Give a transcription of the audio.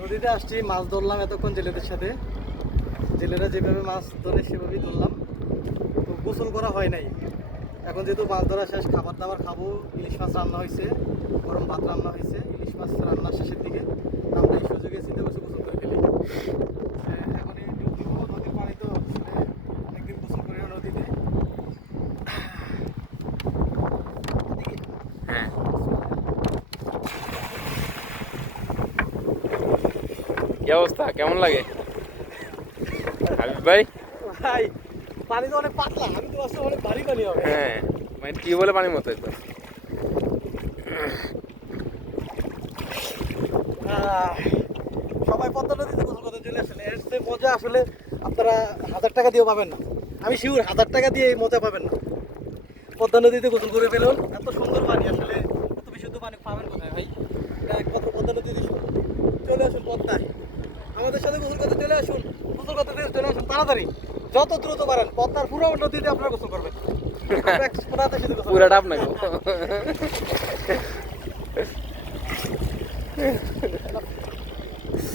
নদীতে আসছি, মাছ ধরলাম এতক্ষণ জেলেদের সাথে। জেলেরা যেভাবে মাছ ধরে সেভাবেই ধরলাম। তো গোসল করা হয় নাই। এখন যেহেতু মাছ ধরা শেষ, খাবার দাবার খাবো। ইলিশ মাছ রান্না হয়েছে, গরম ভাত রান্না হয়েছে। ইলিশ মাছ রান্নার শেষের দিকে আমরা এই সুযোগে চিন্তা করছি গোসল করে ফেলি। এখন এই নদীর পানি তো অনেকদিন গোসল করি না নদীতে। হ্যাঁ, কি অবস্থা, কেমন লাগে হাবিব ভাই? ভাই পানি তো অনেক পাতলা, আমি তো আসলে অনেক ভারী পানি হবে। হ্যাঁ, মানে কি বলে পানির মতো একদম। সবাই পদ্মা নদীতে গোসল করতে চলে আসলে এর যে মজা আসলে আপনারা 1000 টাকা দিয়েও পাবেন না। আমি শিওর 1000 টাকা দিয়ে এই মজা পাবেন না। পদ্মা নদীতে গোসল করে ফেলুন, এত সুন্দর পানি, আসলে এত বিশুদ্ধ পানি পাবেন কোথায় ভাই? এটা একমাত্র পদ্মা নদীতে চলে আসুন পদ্মায়, আমাদের সাথে গোসল করতে চলে আসুন। গোসল করতে চলে আসুন তাড়াতাড়ি, যত দ্রুত পারেন। পদ্মার পুরো নদীতে আপনারা গোসল করবেন। পুরাটা আপনাকে